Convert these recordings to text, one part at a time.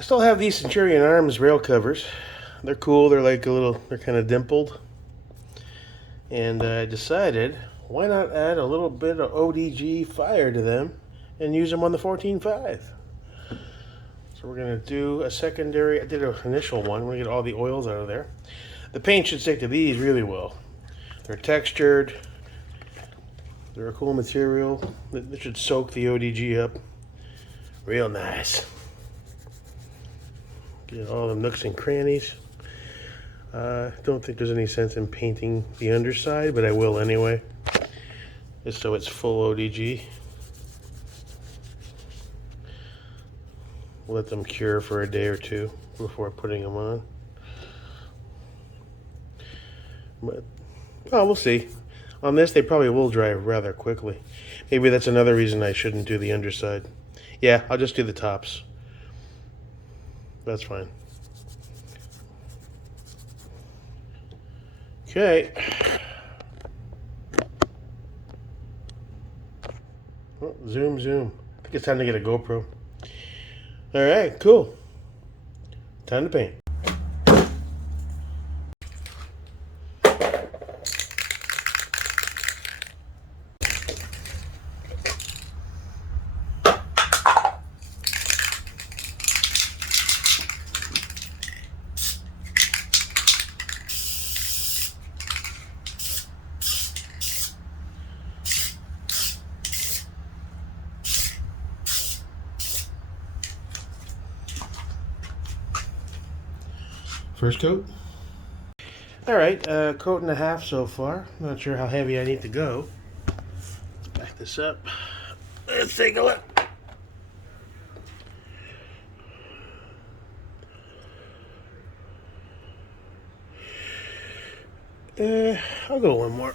I still have these Centurion Arms rail covers. They're cool. They're like they're kind of dimpled. And I decided, why not add a little bit of ODG fire to them and use them on the 14.5. So we're going to do a secondary. I did an initial one. We're going to get all the oils out of there. The paint should stick to these really well. They're textured. They're a cool material. They should soak the ODG up real nice. Get all the nooks and crannies. Don't think there's any sense in painting the underside, but I will anyway, just so it's full ODG. We'll let them cure for a day or two before putting them on. But, oh, we'll see. On this, they probably will dry rather quickly. Maybe that's another reason I shouldn't do the underside. Yeah, I'll just do the tops. That's fine. Okay. Oh, zoom, zoom. I think it's time to get a GoPro. All right, cool. Time to paint. First coat. All right, coat and a half so far. Not sure how heavy I need to go. Let's back this up. Let's take a look. I'll go one more.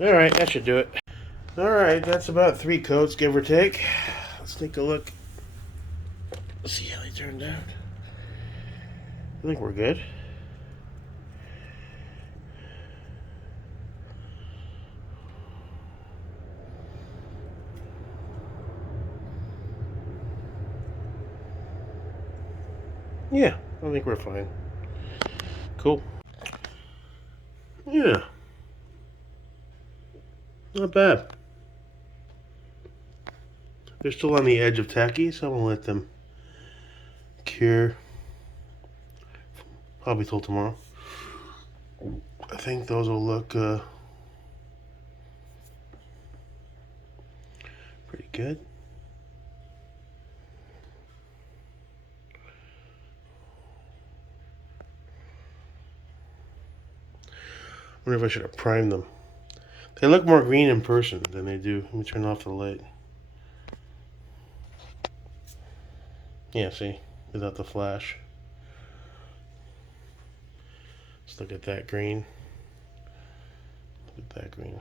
All right, that should do it. All right, that's about 3 coats, give or take. Let's take a look. Let's see how they turned out. I think we're good. Yeah, I think we're fine. Cool. Yeah. Not bad. They're still on the edge of tacky, so I'm going to let them cure. Probably till tomorrow. I think those will look pretty good. I wonder if I should have primed them. They look more green in person than they do. Let me turn off the light. Yeah, see? Without the flash. Let's look at that green. Look at that green.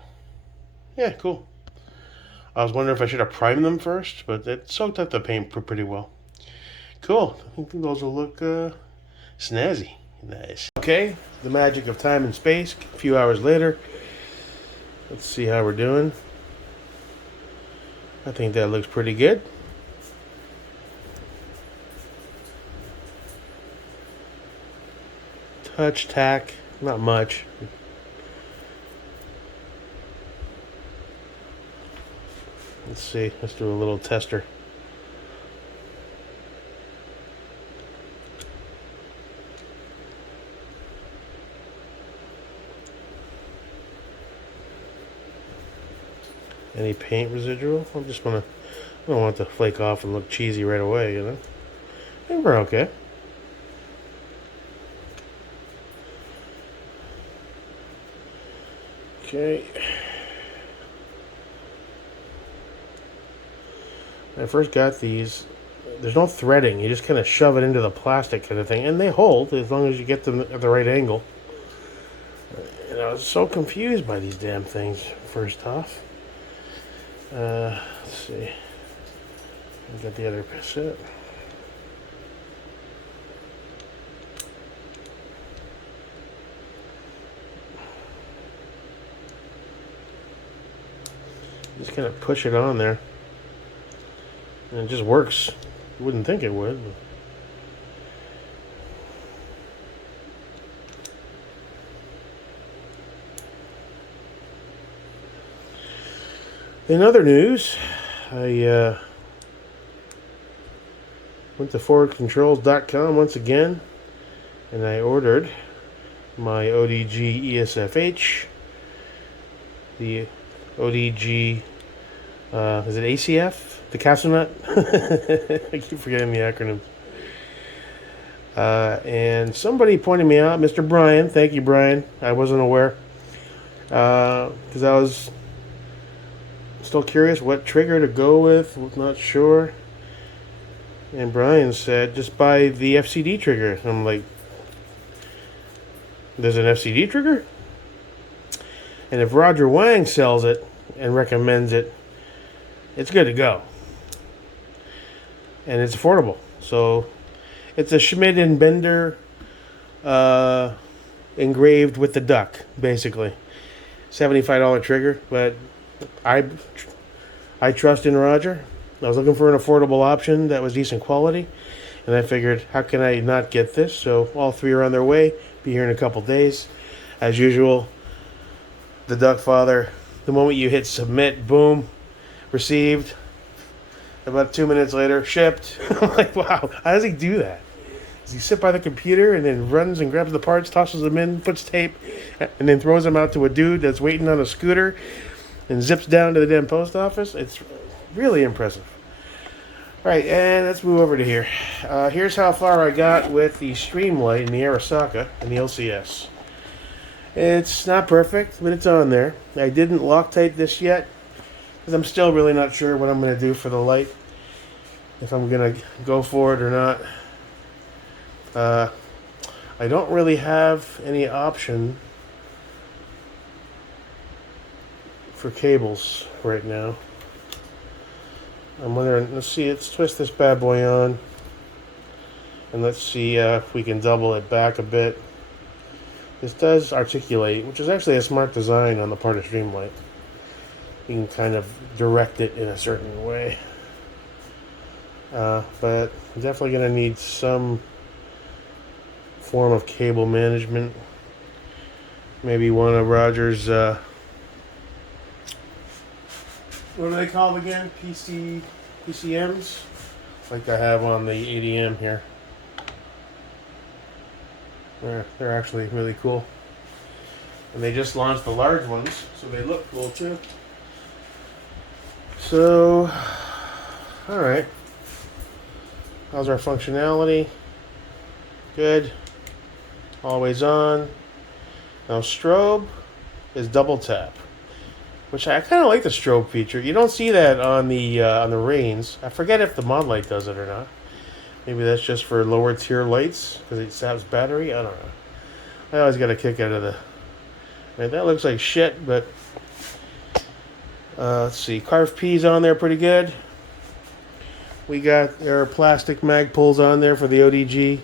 Yeah, cool. I was wondering if I should have primed them first, but it soaked up the paint pretty well. Cool. I think those will look snazzy. Nice. Okay, the magic of time and space. A few hours later. Let's see how we're doing. I think that looks pretty good. Touch, tack, not much. Let's see, let's do a little tester. Any paint residual? I don't want it to flake off and look cheesy right away, you know? I think we're okay. Okay. When I first got these, there's no threading. You just kind of shove it into the plastic kind of thing, and they hold as long as you get them at the right angle. And I was so confused by these damn things first off. Let's see. I got the other set. Just kind of push it on there. And it just works. You wouldn't think it would. In other news, I went to forwardcontrols.com once again, and I ordered my ODG ESFH, the ODG, is it ACF? The castle nut? I keep forgetting the acronym. And somebody pointed me out, Mr. Brian. Thank you, Brian. I wasn't aware. Because I was still curious what trigger to go with. Not sure. And Brian said, just buy the FCD trigger. And I'm like, there's an FCD trigger? And if Roger Wang sells it and recommends it, it's good to go. And it's affordable. So it's a Schmidt and Bender engraved with the duck, basically. $75 trigger, but I trust in Roger. I was looking for an affordable option that was decent quality, and I figured, how can I not get this? So all three are on their way. Be here in a couple days. As usual, the Duck Father, the moment you hit submit, boom, received. About 2 minutes later, shipped. I'm like, wow, how does he do that? Does he sit by the computer and then runs and grabs the parts, tosses them in, puts tape, and then throws them out to a dude that's waiting on a scooter and zips down to the damn post office? It's really impressive. All right, and let's move over to here. Here's how far I got with the Streamlight and the Arasaka and the LCS. It's not perfect, but it's on there. I didn't Loctite this yet because I'm still really not sure what I'm going to do for the light. If I'm going to go for it or not. I don't really have any option for cables right now. I'm wondering, let's twist this bad boy on. And let's see if we can double it back a bit. This does articulate, which is actually a smart design on the part of Streamlight. You can kind of direct it in a certain way. But I'm definitely going to need some form of cable management. Maybe one of Roger's, what are they called again? PCMs? Like I have on the ADM here. They're actually really cool. And they just launched the large ones, so they look cool too. So, alright. How's our functionality? Good. Always on. Now strobe is double tap, which I kind of like the strobe feature. You don't see that on the Reigns. I forget if the Mod Light does it or not. Maybe that's just for lower tier lights because it saps battery. I don't know. I always got a kick out of the. Man, that looks like shit, but let's see. Carve P's on there pretty good. We got our plastic mag pulls on there for the ODG.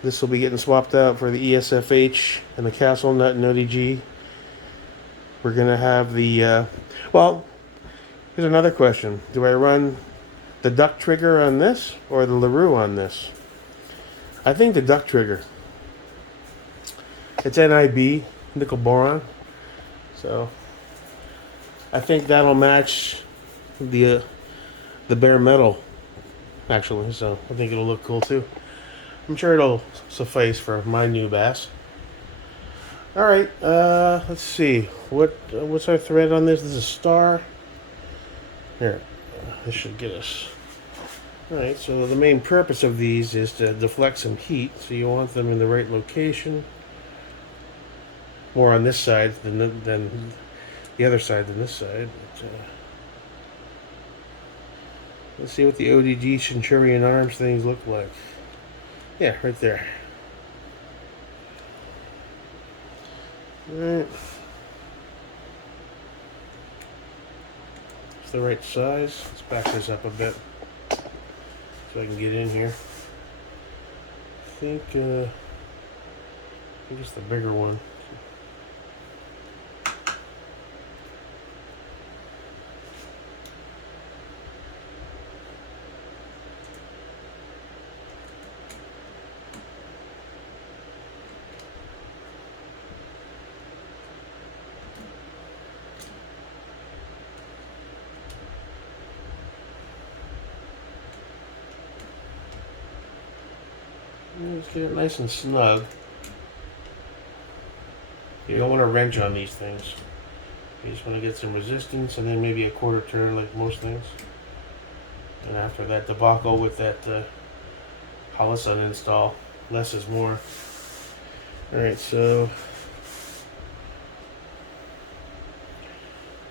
This will be getting swapped out for the ESFH and the Castle Nut and ODG. We're going to have the... well, here's another question. Do I run the duck trigger on this or the LaRue on this? I think the duck trigger. It's NIB, nickel boron. So I think that'll match the bare metal, actually. So I think it'll look cool too. I'm sure it'll suffice for my new bass. All right, let's see. What's our thread on this? This is star. Here, this should get us. All right, so the main purpose of these is to deflect some heat. So you want them in the right location. More on this side than the other side than this side. But, let's see what the ODG Centurion arms things look like. Yeah, right there. Alright. It's the right size. Let's back this up a bit so I can get in here. I think it's the bigger one. Let's get it nice and snug. You don't want to wrench on these things. You just want to get some resistance and then maybe a quarter turn like most things. And after that debacle with that Holosun install, less is more. Alright, so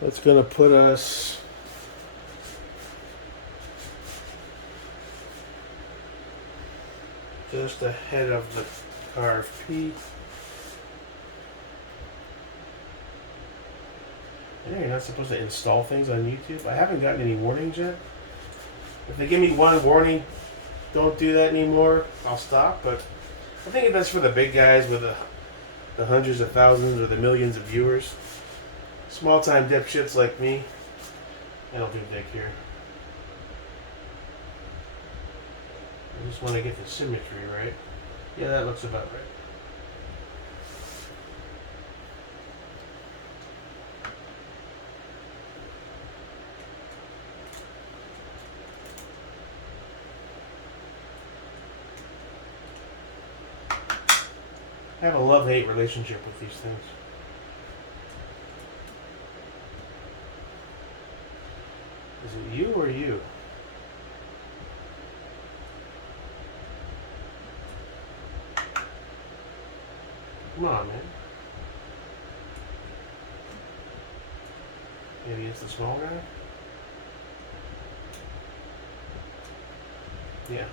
that's going to put us just ahead of the RFP. Yeah, you're not supposed to install things on YouTube. I haven't gotten any warnings yet. If they give me one warning, don't do that anymore, I'll stop. But I think that's for the big guys with the hundreds of thousands or the millions of viewers. Small time dipshits like me, I don't do dick here. I just want to get the symmetry right. Yeah, that looks about right. I have a love-hate relationship with these things. Is it you or you? Come on, man. Maybe it's the small guy? Yeah.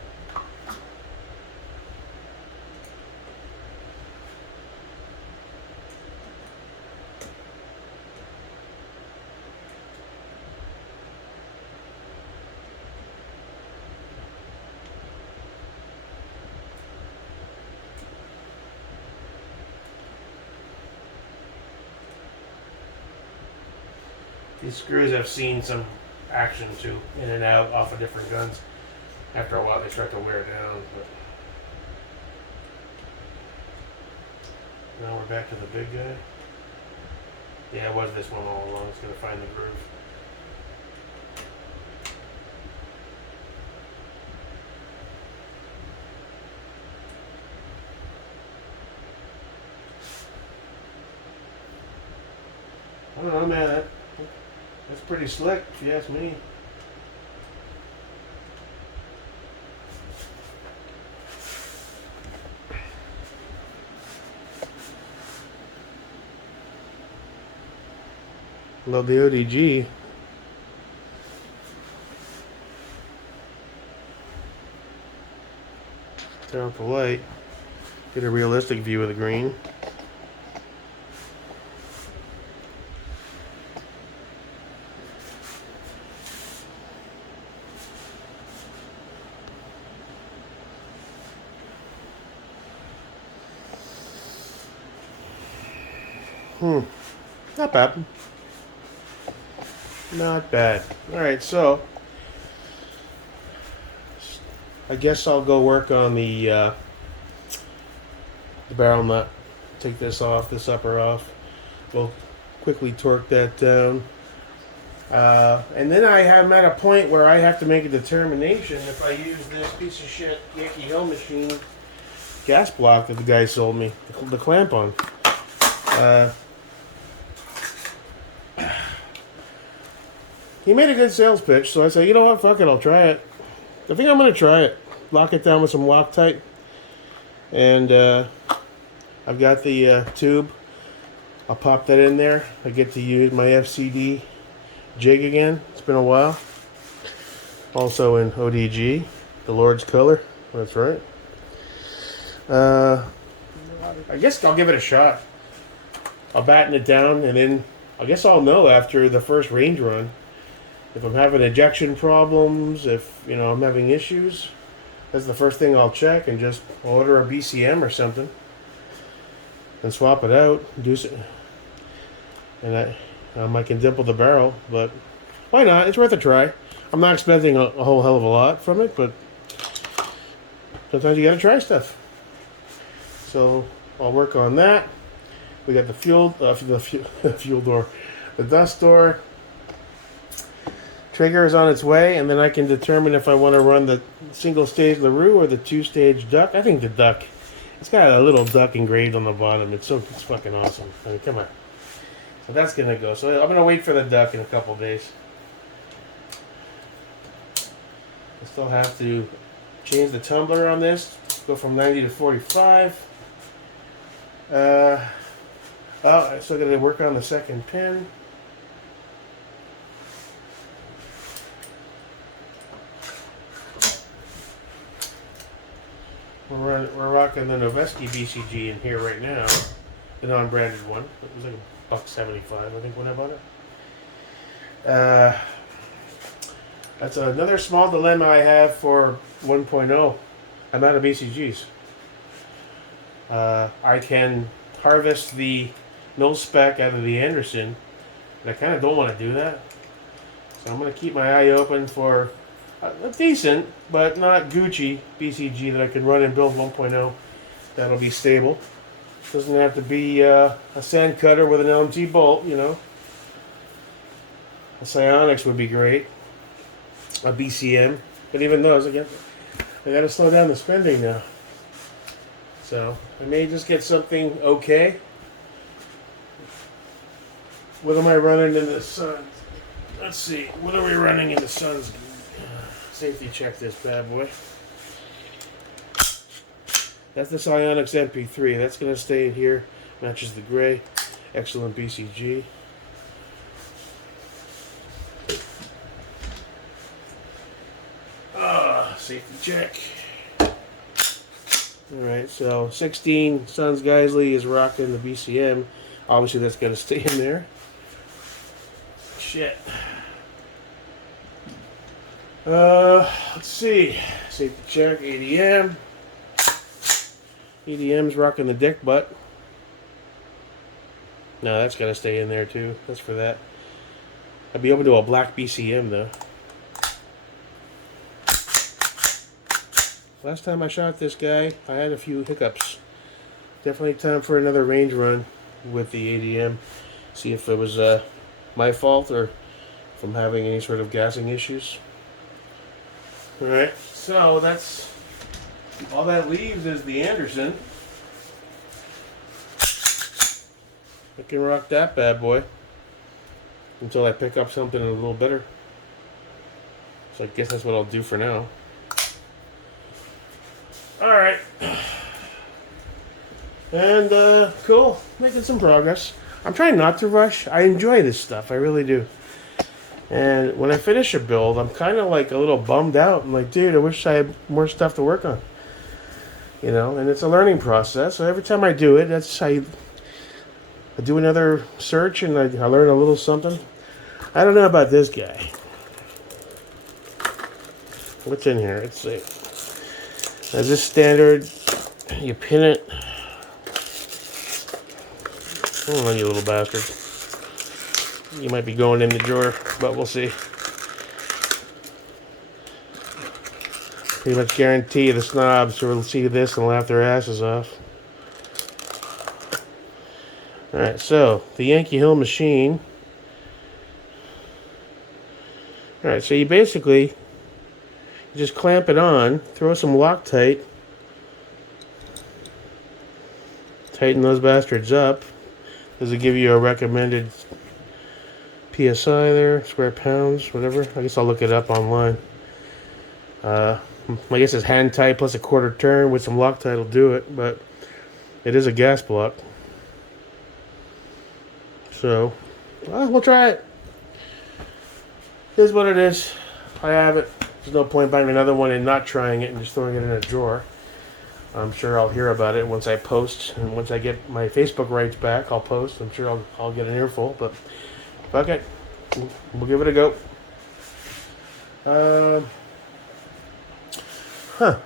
These screws I've seen some action to, in and out, off of different guns. After a while they start to wear down. But now we're back to the big guy. Yeah, it was this one all along. It's going to find the groove. I don't know, man. That's pretty slick, if you ask me. Love the ODG. Turn off the light. Get a realistic view of the green. Not bad. Not bad. Alright, so I guess I'll go work on the barrel nut. Take this off, this upper off. We'll quickly torque that down. And then I'm at a point where I have to make a determination if I use this piece of shit Yankee Hill machine gas block that the guy sold me, the clamp on. He made a good sales pitch, so I said, you know what, fuck it, I'll try it. I think I'm going to try it. Lock it down with some Loctite. And I've got the tube. I'll pop that in there. I get to use my FCD jig again. It's been a while. Also in ODG, the Lord's color. That's right. I guess I'll give it a shot. I'll batten it down, and then I guess I'll know after the first range run If I'm having ejection problems, if I'm having issues, that's the first thing I'll check and just order a BCM or something and swap it out. And I can dimple the barrel, but why not? It's worth a try. I'm not expecting a whole hell of a lot from it, but sometimes you gotta try stuff. So I'll work on that. We got the fuel door, the dust door. Trigger is on its way, and then I can determine if I want to run the single stage LaRue or the 2-stage duck. I think the duck. It's got a little duck engraved on the bottom. It's fucking awesome. I mean, come on. So that's gonna go. So I'm gonna wait for the duck in a couple days. I still have to change the tumbler on this. Go from 90 to 45. I still got to work on the second pin. We're rocking the Noveske BCG in here right now, the non-branded one. It was like $1.75, I think, when I bought it. That's another small dilemma I have for 1.0. I'm out of BCGs. I can harvest the mil spec out of the Anderson, and I kind of don't want to do that. So I'm going to keep my eye open for a decent, but not Gucci BCG that I can run and build 1.0. That'll be stable. Doesn't have to be a sand cutter with an LMT bolt, A Psionics would be great. A BCM. But even those, I got to slow down the spending now. So I may just get something okay. What am I running in the Suns? Let's see. What are we running in the Suns? Safety check this bad boy. That's the Psionics MP3. That's going to stay in here. Matches the gray. Excellent BCG. Safety check. Alright, so 16 Sons Geisley is rocking the BCM. Obviously that's got to stay in there. Shit. Let's see. Safety check, ADM. ADM's rocking the dick butt. No, that's got to stay in there too. That's for that. I'd be open to a black BCM though. Last time I shot this guy, I had a few hiccups. Definitely time for another range run with the ADM. See if it was my fault or if I'm having any sort of gassing issues. Alright, so that's all that leaves is the Anderson. I can rock that bad boy until I pick up something a little better. So I guess that's what I'll do for now. Alright. And, cool. Making some progress. I'm trying not to rush. I enjoy this stuff. I really do. And when I finish a build, I'm kind of like a little bummed out. I'm like, dude, I wish I had more stuff to work on. And it's a learning process. So every time I do it, I do another search and I learn a little something. I don't know about this guy. What's in here? Let's see. Is this standard? You pin it. Oh, you little bastard. You might be going in the drawer, but we'll see. Pretty much guarantee the snobs will see this and laugh their asses off. Alright, so the Yankee Hill machine. Alright, so you basically just clamp it on, throw some Loctite, tighten those bastards up. Does it give you a recommended PSI there, square pounds, whatever? I guess I'll look it up online. I guess it's hand tight plus a quarter turn with some Loctite will do it, but it is a gas block. So, we'll try it. Here's what it is. I have it. There's no point buying another one and not trying it and just throwing it in a drawer. I'm sure I'll hear about it once I post, and once I get my Facebook rights back, I'll post. I'm sure I'll get an earful, but fuck it. We'll give it a go. Um, huh.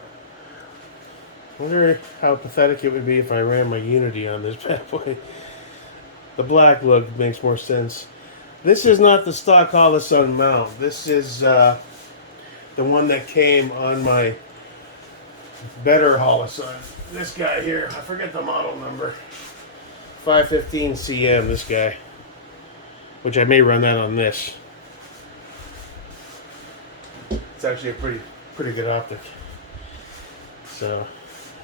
Wonder how pathetic it would be if I ran my Unity on this bad boy. The black look makes more sense. This is not the stock Holosun mount. This is the one that came on my better Holosun. This guy here, I forget the model number. 515 CM, this guy. Which I may run that on this. It's actually a pretty good optic. So,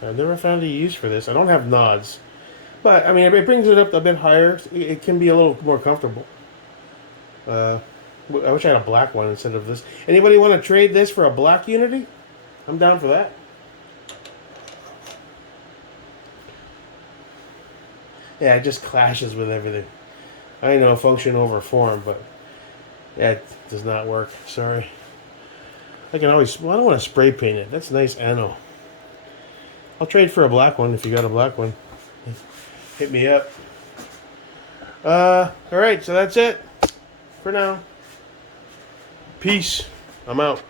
I've never found a use for this. I don't have nods. But, I mean, it brings it up a bit higher. It can be a little more comfortable. I wish I had a black one instead of this. Anybody want to trade this for a black Unity? I'm down for that. Yeah, it just clashes with everything. I know function over form, but yeah, it does not work. Sorry. I can always... Well, I don't want to spray paint it. That's nice anno. I'll trade for a black one if you got a black one. Hit me up. Alright, so that's it for now. Peace. I'm out.